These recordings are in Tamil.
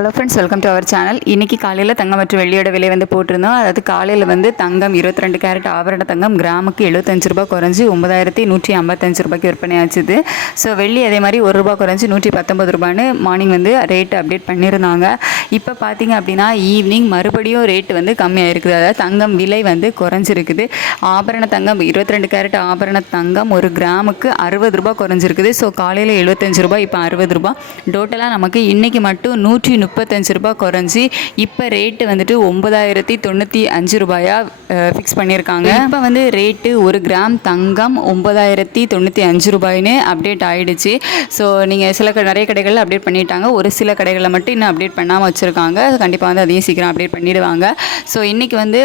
Hello friends welcome to our channel இன்றைக்கி காலையில் தங்கம் மற்றும் வெள்ளியோட விலை வந்து போட்டிருந்தோம். அதாவது காலையில் வந்து தங்கம் இருபத்தி ரெண்டு கேரட் ஆபரண தங்கம் கிராமுக்கு எழுபத்தஞ்சு ரூபாய் குறைஞ்சி ஒன்பதாயிரத்தி நூற்றி ஐம்பத்தஞ்சு ரூபாய்க்கு விற்பனை ஆச்சுது. ஸோ வெள்ளி அதே மாதிரி ஒரு ரூபா குறைஞ்சி நூற்றி பத்தொம்பது ரூபான்னு மார்னிங் வந்து ரேட் அப்டேட் பண்ணியிருந்தாங்க இப்போ பார்த்தீங்க அப்படின்னா ஈவினிங் மறுபடியும் ரேட் வந்து கம்மியாக இருக்குது அதாவது தங்கம் விலை வந்து குறைஞ்சிருக்குது. ஆபரண தங்கம் இருபத்தி ரெண்டு கேரட் ஆபரண தங்கம் ஒரு கிராமுக்கு அறுபது ரூபாய் குறைஞ்சிருக்குது. ஸோ காலையில் எழுபத்தஞ்சு ரூபாய் இப்போ அறுபது ரூபாய். டோட்டலாக நமக்கு இன்றைக்கி மட்டும் நூற்றி முப்பத்தஞ்சு ரூபாய் குறைஞ்சி இப்போ ரேட்டு வந்துட்டு ஒன்பதாயிரத்தி தொண்ணூற்றி அஞ்சு ரூபாயாக ஃபிக்ஸ் பண்ணியிருக்காங்க. இப்போ வந்து ரேட்டு ஒரு கிராம் தங்கம் ஒன்பதாயிரத்தி தொண்ணூற்றி அஞ்சு ரூபாயின்னு அப்டேட் ஆகிடுச்சு ஸோ நீங்கள் சில க- நிறைய கடைகளில் அப்டேட் பண்ணிட்டாங்க. ஒரு சில கடைகளில் மட்டும் இன்னும் அப்டேட் பண்ணாமல் வச்சுருக்காங்க. கண்டிப்பாக வந்து அதையும் சீக்கிரம் அப்டேட் பண்ணிடுவாங்க. ஸோ இன்றைக்கி வந்து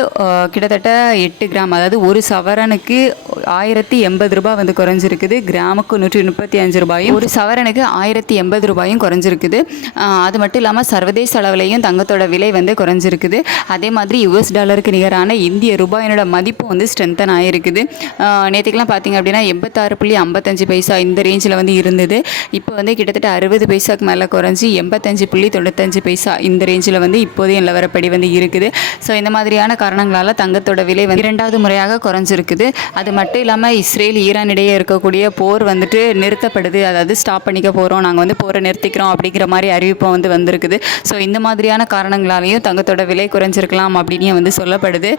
கிட்டத்தட்ட எட்டு கிராம் அதாவது ஒரு சவரனுக்கு ஆயிரத்தி எண்பது ரூபாய் வந்து குறைஞ்சிருக்குது. கிராமுக்கு நூற்றி முப்பத்தி அஞ்சு ரூபாயும் ஒரு சவரனுக்கு ஆயிரத்தி எண்பது ரூபாயும் குறைஞ்சிருக்குது. அது மட்டும் இல்லாமல் சர்வதேச அளவுலேயும் தங்கத்தோட விலை வந்து குறைஞ்சிருக்குது. அதே மாதிரி யுஎஸ் டாலருக்கு நிகரான இந்திய ரூபாயினோட மதிப்பு வந்து ஸ்ட்ரென்தன் ஆகிருக்குது நேற்றுக்கெல்லாம் பார்த்தீங்க அப்படின்னா எண்பத்தாறு புள்ளி ஐம்பத்தஞ்சு பைசா இந்த ரேஞ்சில் வந்து இருந்தது. இப்போ வந்து கிட்டத்தட்ட அறுபது பைசாக்கு மேலே குறைஞ்சி எண்பத்தஞ்சு புள்ளி தொண்ணூத்தஞ்சு பைசா இந்த ரேஞ்சில் வந்து இப்போதைய நிலவரப்படி வந்து இருக்குது. ஸோ இந்த மாதிரியான காரணங்களால் தங்கத்தோட விலை வந்து இரண்டாவது முறையாக குறைஞ்சிருக்குது. அது மட்டும் மட்டும் இல்லாமல் இஸ்ரேல் ஈரான் இடையே இருக்கக்கூடிய போர் வந்துட்டு நிறுத்தப்படுது. அதாவது ஸ்டாப் பண்ணிக்க போகிறோம் நாங்கள் வந்து போரை நிறுத்திக்கிறோம் அப்படிங்கிற மாதிரி அறிவிப்பு வந்து வந்திருக்குது. ஸோ இந்த மாதிரியான காரணங்களாலையும் தங்கத்தோட விலை குறைஞ்சிருக்கலாம் அப்படின்னு வந்து சொல்லப்படுது.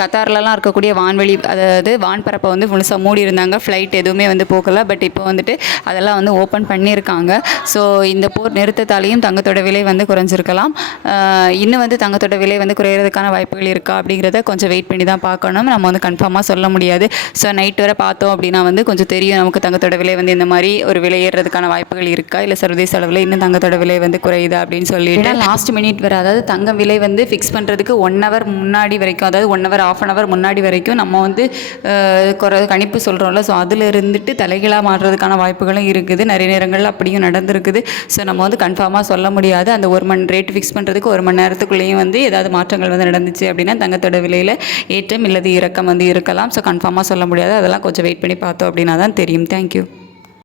கத்தார்லலாம் இருக்கக்கூடிய வான்வெளி அதாவது வான்பரப்பை வந்து முழுசாக மூடி இருந்தாங்க ஃப்ளைட் எதுவுமே வந்து போகலை. பட் இப்போ வந்துட்டு அதெல்லாம் வந்து ஓப்பன் பண்ணியிருக்காங்க. ஸோ இந்த போர் நிறுத்தத்தாலையும் தங்கத்தோட விலை வந்து குறைஞ்சிருக்கலாம். இன்னும் வந்து தங்கத்தோட விலை வந்து குறையிறதுக்கான வாய்ப்புகள் இருக்கா அப்படிங்கிறத கொஞ்சம் வெயிட் பண்ணி தான் பார்க்கணும். நம்ம வந்து கன்ஃபார்மாக சொல்ல முடியாது. ஸோ நைட் வரை பார்த்தோம் அப்படின்னா வந்து கொஞ்சம் தெரியும் நமக்கு தங்கத்தோட விலை வந்து இந்த மாதிரி ஒரு விலை ஏறுறதுக்கான வாய்ப்புகள் இருக்கா? இல்லை சர்வதேச அளவில் இன்னும் தங்கத்தோட விலை வந்து குறையுதா அப்படின்னு சொல்லிட்டு? லாஸ்ட் மினிட் வரை அதாவது தங்க விலை வந்து ஃபிக்ஸ் பண்ணுறதுக்கு ஒன் ஹவர் முன்னாடி வரைக்கும் அதாவது one hour of an hour முன்னாடி வரைக்கும் நம்ம வந்து குறை கணிப்பு சொல்கிறோம்ல ஸோ அதில் இருந்துட்டு தலைகீழாக மாறுறதுக்கான வாய்ப்புகளும் இருக்குது. நிறைய நேரங்களில் அப்படியும் நடந்திருக்குது. ஸோ நம்ம வந்து கன்ஃபார்மாக சொல்ல முடியாது. அந்த ஒரு மணி ரேட் ஃபிக்ஸ் பண்ணுறதுக்கு ஒரு மணி நேரத்துக்குள்ளேயும் வந்து ஏதாவது மாற்றங்கள் வந்து நடந்துச்சு அப்படின்னா தங்கத்தோட விலையில் ஏற்றம் இல்லது இறக்கம் வந்து இருக்கலாம். ஸோ கன்ஃபார்மாக சொல்ல முடியாது. அதெல்லாம் கொஞ்சம் வெயிட் பண்ணி பார்த்தோம் அப்படின்னா தான் தெரியும். தேங்க்யூ